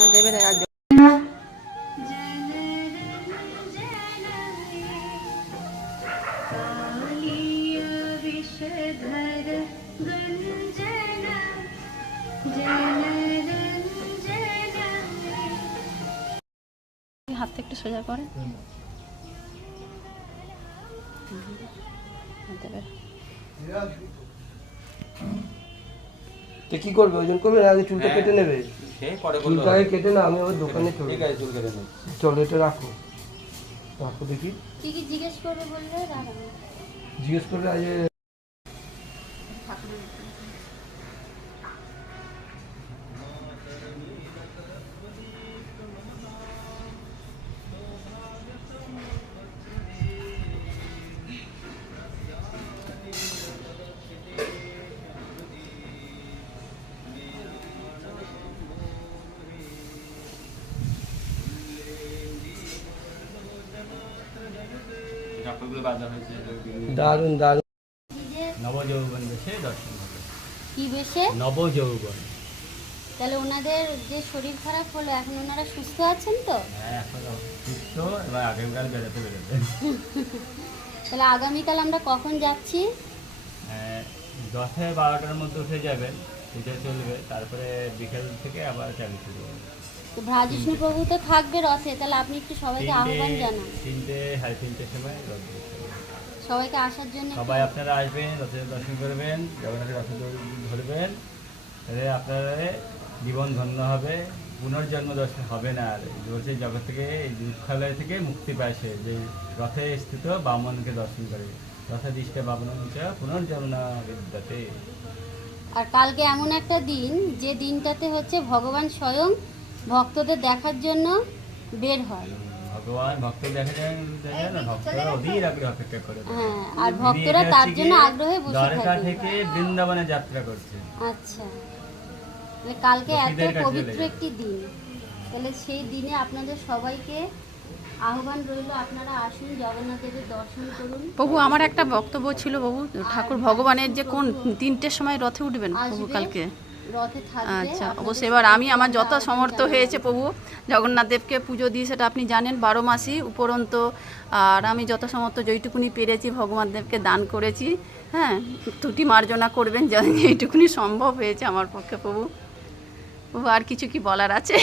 জগন্নাথ দেবের হাতটা একটু সোজা করে তো কি করবে ওজন করবে আগে চুলটা কেটে নেবে চুলটা আগে কেটে না আমি আবার দোকানে চলে চলো এটা রাখো রাখো দেখি কি কি জিজ্ঞেস করবে বললে জিজ্ঞেস করবে আজ দারুণ দারুণ নবযৌবন বেশে দর্শন হবে। কি বেশে? নবযৌবন। তাহলে ওনাদের যে শরীর খারাপ হলো এখন ওনারা সুস্থ আছেন তো? হ্যাঁ এখন সুস্থ, এবার আগামীকাল বেরোতে তাহলে আগামীকাল আমরা কখন যাচ্ছি? 10-12টার মধ্যে উঠে যাবেন, উঠে চলবে, তারপরে বিকেল থেকে আবার চালু শুরু হবে। তো ভ্রাজিষ্ণু প্রভু তো থাকবে রথে, তাহলে আপনি একটু সবাইকে আহ্বান জানান। 3-3:30 সময় রথ সবাইকে আসার জন্য সবাই আপনারা আসবেন, রথের দর্শন করবেন, জগন্নাথের রথে ধরবেন, তাহলে আপনারা জীবন ধন্য হবে, পুনর্জন্ম দর্শন হবে না। আর বলছে জগৎ থেকে এই দুঃখালয় থেকে মুক্তি পায় সে, যে রথে স্থিত বামনকে দর্শন করে। রথে দৃষ্টে বামন পুনর্জন্ম বিদ্যাতে। আর কালকে এমন একটা দিন যে দিনটাতে হচ্ছে ভগবান স্বয়ং ভক্তদের দেখার জন্য বের হয়। ভগবান ভক্ত দেখা যায় না, ভক্তরা অধীর আগ্রহে অপেক্ষা করে। হ্যাঁ, আর ভক্তরা তার জন্য আগ্রহে বসে দ্বারকা থাকে। থেকে বৃন্দাবনে যাত্রা করছে। আচ্ছা, তাহলে কালকে এত পবিত্র একটি দিন, তাহলে সেই দিনে আপনাদের সবাইকে আহ্বান রইল, আপনারা আসুন, জগন্নাথ দেবের দর্শন করুন। প্রভু আমার একটা বক্তব্য ছিল প্রভু, ঠাকুর ভগবানের যে কোন 3টের সময় রথে উঠবেন প্রভু কালকে? রথে থাকবে। আচ্ছা, অবশ্যই। এবার আমি আমার যত সমর্থ হয়েছে প্রভু জগন্নাথ দেবকে পুজো দিই, সেটা আপনি জানেন 12 মাসই উপরন্ত। আর আমি যত সমর্থ যেইটুকুনি পেরেছি ভগবান দেবকে দান করেছি। হ্যাঁ, ত্রুটি মার্জনা করবেন যেইটুকুনি সম্ভব হয়েছে আমার পক্ষে প্রভু। প্রভু আর কিছু কি বলার আছে?